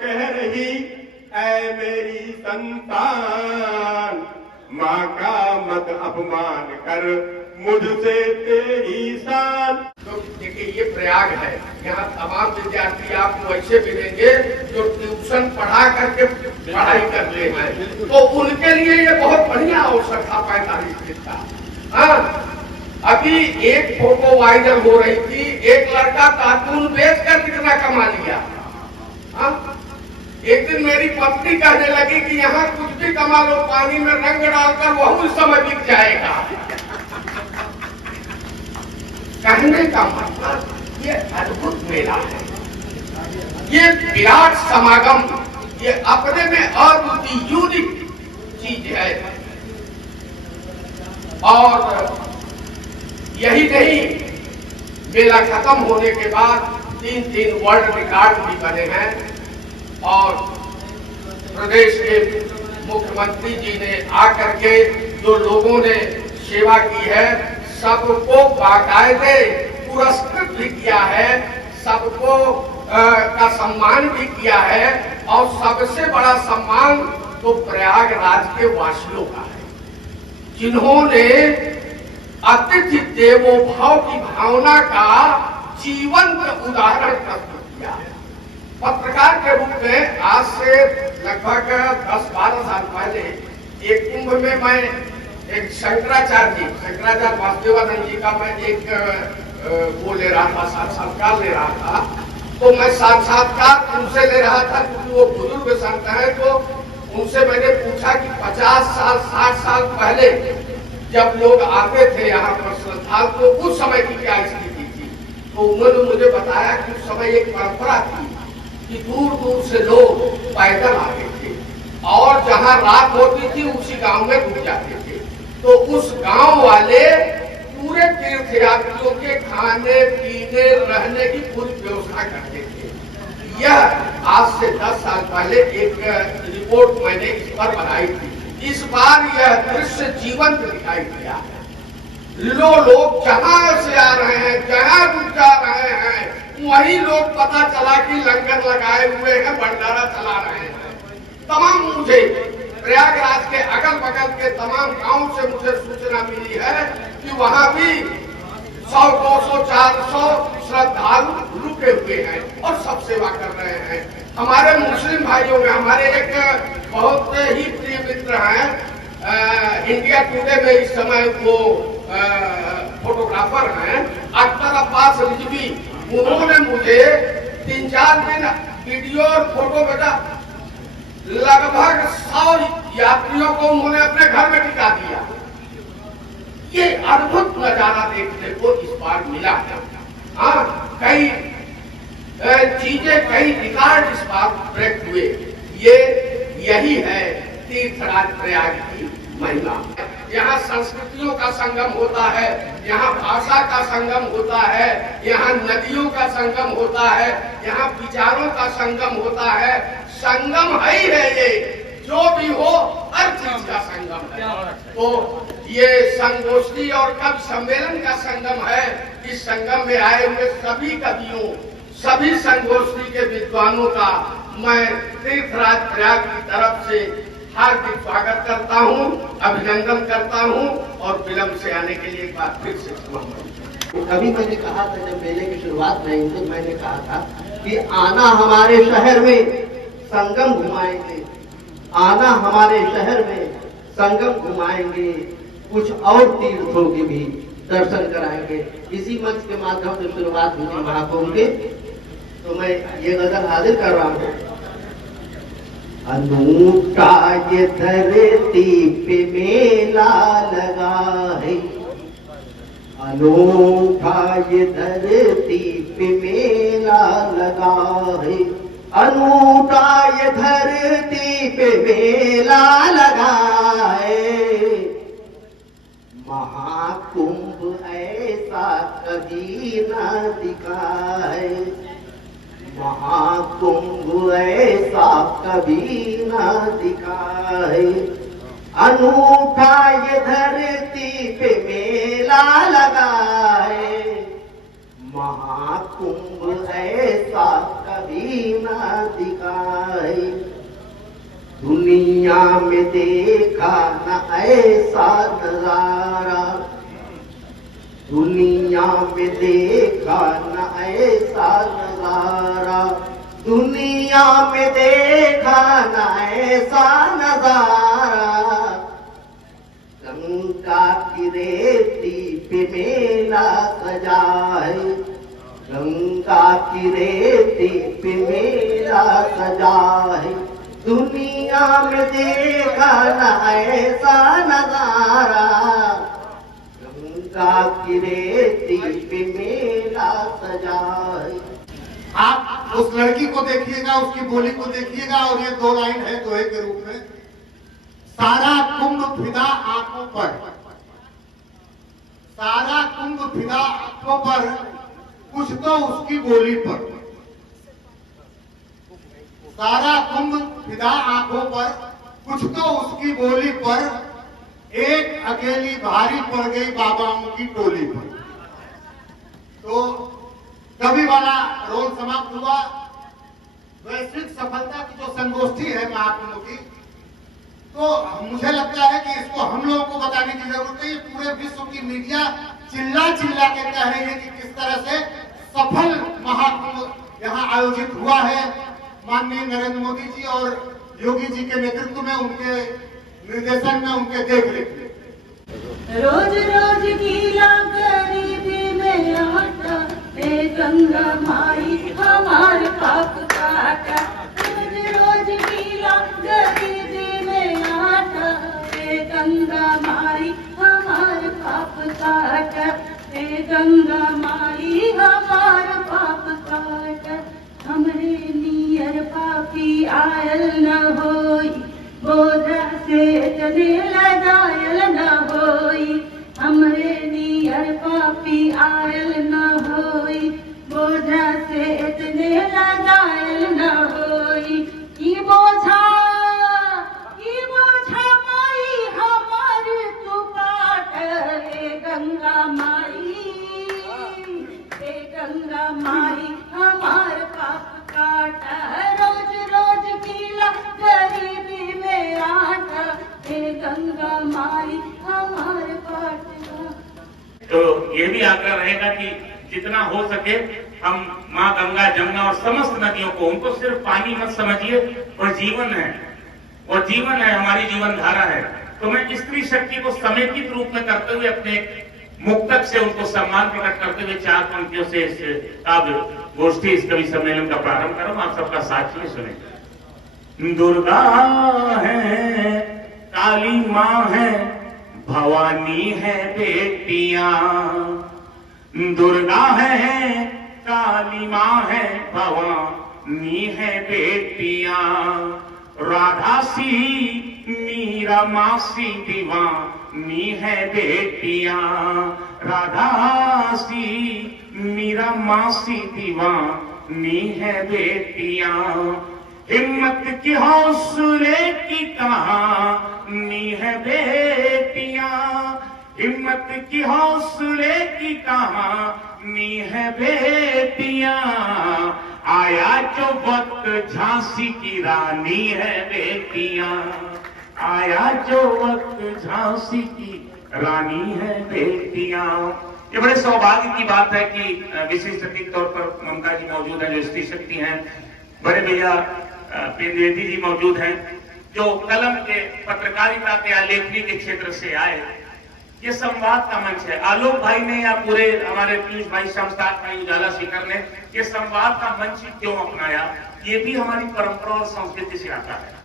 कह रही ऐ मेरी संतान, माँ का मत अपमान कर मुझसे तेरी शान। तो देखिए ये प्रयाग है, यहाँ तमाम विद्यार्थी आपको ऐसे मिलेंगे जो ट्यूशन पढ़ा करके पढ़ाई करते हैं, तो उनके लिए ये बहुत बढ़िया अवसर था 45 दिन का। हाँ, अभी एक फोटो वायरल हो रही थी, एक लड़का कार्टून बेचकर कितना कमा लिया। हाँ? एक दिन मेरी पत्नी कहने लगी कि यहाँ कुछ भी कमा लो, पानी में रंग डालकर वह उस समय बिक जाएगा। कहने का मतलब ये अद्भुत मेला है, ये विराट समागम, ये अपने में अद्वितीय यूनिक चीज है। और यही नहीं, मेला खत्म होने के बाद 3 वर्ल्ड रिकॉर्ड भी बने हैं और प्रदेश के मुख्यमंत्री जी ने आकर के जो लोगों ने सेवा की है सबको बाकायदे पुरस्कृत भी किया है, सबको का सम्मान भी किया है। और सबसे बड़ा सम्मान तो प्रयागराज के वासियों का है, जिन्होंने अतिथि देवो भाव की भावना का जीवंत उदाहरण प्रस्तुत किया है। पत्रकार के रूप में आज से लगभग 10-12 साल पहले एक कुंभ में मैं एक शंकराचार्य वासुदेवानंद जी का मैं एक वो ले रहा था, साक्षात्कार ले रहा था। तो मैं साक्षात्कार उनसे ले रहा था क्योंकि वो बुजुर्ग संत है। तो उनसे मैंने पूछा कि 50 साल 60 साल पहले जब लोग आते थे यहाँ पर श्रद्धालु, तो उस समय की क्या स्थिति थी। तो उन्होंने मुझे बताया कि उस समय एक परंपरा थी कि दूर दूर से लोग पैदल आते थे और जहाँ रात होती थी उसी गांव में रुक जाते थे। तो उस गांव वाले पूरे तीर्थयात्रियों के खाने पीने रहने की पूरी व्यवस्था करते थे। यह आज से 10 साल पहले एक रिपोर्ट मैंने इस पर बनाई थी। इस बार यह दृश्य जीवंत दिखाई दिया है। लोग जहां से आ रहे हैं, जहां रुक जा रहे हैं, वही लोग पता चला कि लंगर लगाए हुए हैं, भंडारा चला रहे हैं। तमाम मुझे प्रयागराज के अगल बगल के तमाम गांव से मुझे सूचना मिली है कि वहां भी 100, 200, 400 श्रद्धालु रुके हुए हैं और सब सेवा कर रहे हैं। हमारे मुस्लिम भाइयों में हमारे एक बहुत ही प्रिय मित्र हैं, इंडिया टुडे में इस समय वो फोटोग्राफर हैं, अख्तर अब्बास रिजवी। उन्होंने मुझे 3-4 दिन वीडियो और फोटो भेजा। लगभग 100 यात्रियों को उन्होंने अपने घर में टिका दिया। ये अद्भुत नजारा देखने को इस बार मिला है। हाँ, कई चीजें, कई रिकॉर्ड इस बार ब्रेक हुए। ये यही है तीर्थराज प्रयाग की महिमा। यहाँ संस्कृतियों का संगम होता है, यहाँ भाषा का संगम होता है, यहाँ नदियों का संगम होता है, यहाँ विचारों का संगम होता है। संगम है ही है ये, जो भी हो हर चीज का संगम है। तो ये संगोष्ठी और कवि सम्मेलन का संगम है। इस संगम में आए हुए सभी कवियों, सभी संगोष्ठी के विद्वानों का मैं तीर्थराज प्रयाग की तरफ से हार्दिक स्वागत करता हूँ, अभिनंदन करता हूँ और विलंब से आने के लिए एक बार फिर से क्षमा। अभी मैंने कहा था जब मेले की शुरुआत नहीं तो मैंने कहा था कि आना हमारे शहर में संगम घुमाएंगे, आना हमारे शहर में संगम घुमाएंगे, कुछ और तीर्थों के भी दर्शन कराएंगे। इसी मंच के माध्यम से शुरुआत हुई महाकुंभ की। तो मैं ये गजल हाजिर कर रहा हूँ। अनूठा ये धरती पे मेला लगा है, अनूठा ये धरती पे मेला लगा है, अनूठा ये धरती पे मेला लगा है। महाकुंभ ऐसा कभी ना दिखा है, महाकुंभ ऐसा कभी ना दिखा है। अनूठा ये धरती पे मेला लगा है, महाकुंभ ऐसा कभी न दिखाई, दुनिया में देखा न ऐसा नजारा, दुनिया में देखा न ऐसा नजारा, दुनिया में देखा न ऐसा नजारा। गंगा की रेती पे मेला सजा है, गंगा की रेती पे मेला सजा है, दुनिया में देखा न ऐसा नजारा, गंगा की रेती पे मेला सजा है। आप उस लड़की को देखिएगा, उसकी बोली को देखिएगा, और ये दो लाइन है दोहे के रूप में। सारा कुंभ फिदा आंखों पर, सारा कुंभ फिदा आंखों पर, कुछ तो उसकी बोली पर। सारा कुंभ फिदा आंखों पर, कुछ तो उसकी बोली पर, एक अकेली भारी पड़ गई बाबाओं की टोली पर। तो कवि वाला रोल समाप्त हुआ। वैश्विक सफलता की जो संगोष्ठी है महाकुंभ की, तो मुझे लगता है कि इसको हम लोगों को बताने की जरूरत है। ये पूरे विश्व की मीडिया चिल्ला चिल्ला के कह रही है कि किस तरह से सफल महाकुंभ यहाँ आयोजित हुआ है। माननीय नरेंद्र मोदी जी और योगी जी के नेतृत्व में, उनके निर्देशन में, उनके देखरेख में। रोज रोज गीला गरीबी में आटा, हे गंगा माई हमार पाप काटा। रोज रोज गीला गरीबी में आटा, हे गंगा माई हमार पाप काटा, हे गंगा माई हमार पाप काटा। हमरे नियर पापी आयल न होई, बोझा से तने लगायल न होई, हमरे नियर पापी आयल न होई, बोझा से इतने लगायल न होई। ई बोझा माई हमार तू काट, हे गंगा माई, हे गंगा माई हमार पाप काट। रोज रोज गीला गरीबी में आटा, हे गंगा माई हमार पाप काट। तो ये भी आग्रह रहेगा कि जितना हो सके हम माँ गंगा, जमुना और समस्त नदियों को, उनको सिर्फ पानी मत समझिए, और जीवन है, और जीवन है, हमारी जीवन धारा है। तो मैं स्त्री शक्ति को समेकित रूप में करते हुए, अपने मुक्तक से उनको सम्मान प्रकट करते हुए 4 पंक्तियों से इस काव्य गोष्ठी, इस कवि सम्मेलन का प्रारंभ करूं। आप सबका साथ में सुने। दुर्गा है, काली माँ है, भवानी है बेटियां। दुर्गा है, काली माँ है, भवानी है बेटियां। राधा सी मीरा मासी दीवानी है बेटियां। राधा सी मीरा मासी दीवानी है बेटियां। हिम्मत की हौसले की कहानी है बेटियां। हिम्मत की हौसले की कहानी है बेटियां। आया जो वक्त झांसी की रानी है बेटियां। आया जो वक्त झांसी की रानी है बेटियां। ये बड़े सौभाग्य की बात है कि विशिष्ट अतिथि के तौर पर ममता जी मौजूद है, जो स्त्री शक्ति हैं। बड़े भैया द्विवेदी जी मौजूद हैं, जो कलम के, पत्रकारिता के या लेखनी के क्षेत्र से आए। ये संवाद का मंच है। आलोक भाई ने या पूरे हमारे पीयूष भाई, संस्थान भाई, उजाला शेखर ने ये संवाद का मंच क्यों अपनाया, ये भी हमारी परंपरा और संस्कृति से आता है।